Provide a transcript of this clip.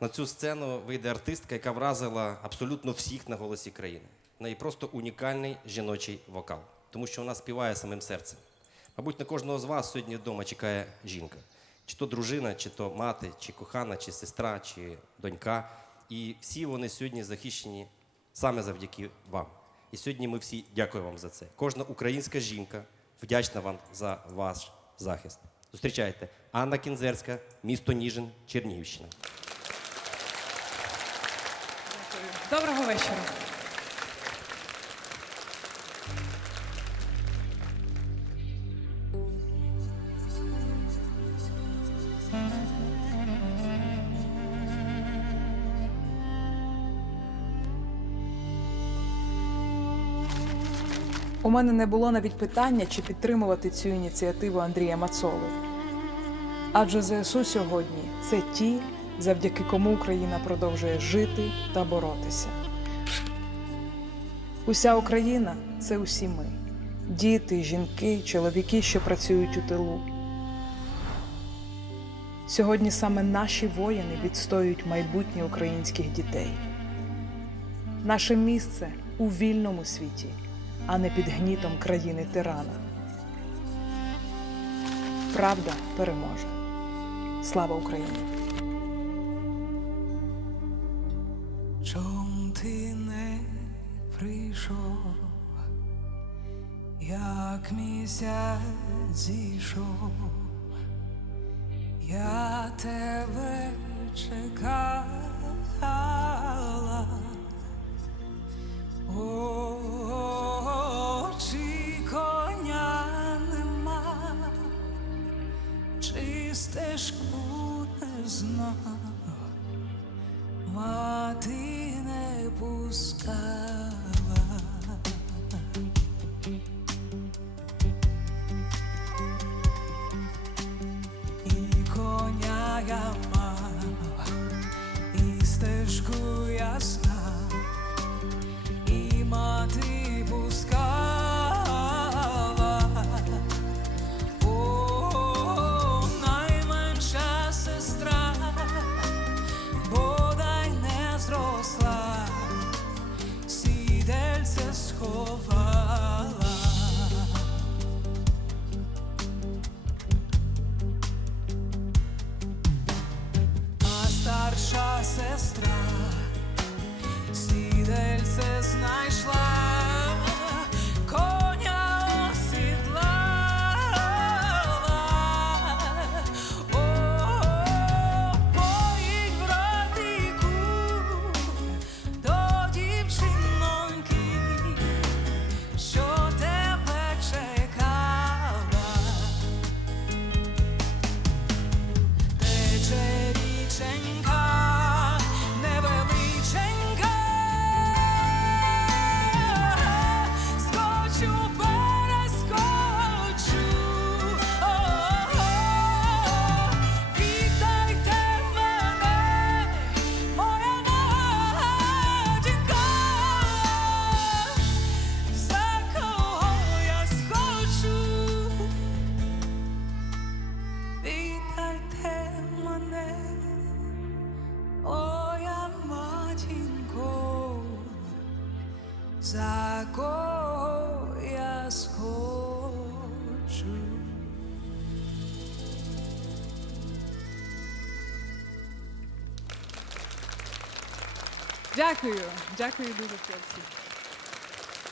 на цю сцену вийде артистка, яка вразила абсолютно всіх на голосі країни. В неї просто унікальний жіночий вокал, тому що вона співає самим серцем. Мабуть, на кожного з вас сьогодні вдома чекає жінка. Чи то дружина, чи то мати, чи кохана, чи сестра, чи донька. І всі вони сьогодні захищені саме завдяки вам. І сьогодні ми всі дякуємо вам за це. Кожна українська жінка вдячна вам за ваш захист. Зустрічайте Анна Кінзерська, місто Ніжин, Чернігівщина. Доброго вечора. У мене не було навіть питання, чи підтримувати цю ініціативу Андрія Мацоли. Адже ЗСУ сьогодні це ті, завдяки кому Україна продовжує жити та боротися. Уся Україна це усі ми діти, жінки, чоловіки, що працюють у тилу. Сьогодні саме наші воїни відстоюють майбутнє українських дітей. Наше місце у вільному світі, а не під гнітом країни тирана. Правда переможе. Слава Україні! Чом ти не прийшов, як місяць зійшов, я тебе чекала, очі коня нема, чи стежку не знав мати не пускала. За кого я схочу. Дякую, дякую дуже хлопці.